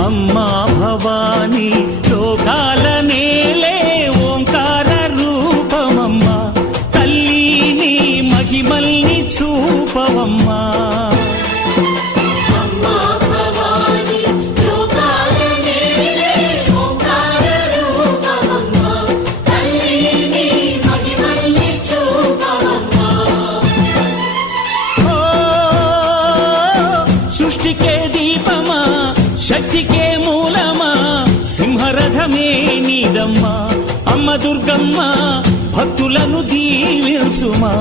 అమ్మా భవానీ లోకాల నేలే ఓంకార రూపమమ్మా తల్లి నీ మహిమల్ని చూపవమ్మా సృష్టికే దీపమా శక్తికే మూలమా సింహరథమే నీదమ్మా అమ్మ దుర్గమ్మ భక్తులను దీవించుమా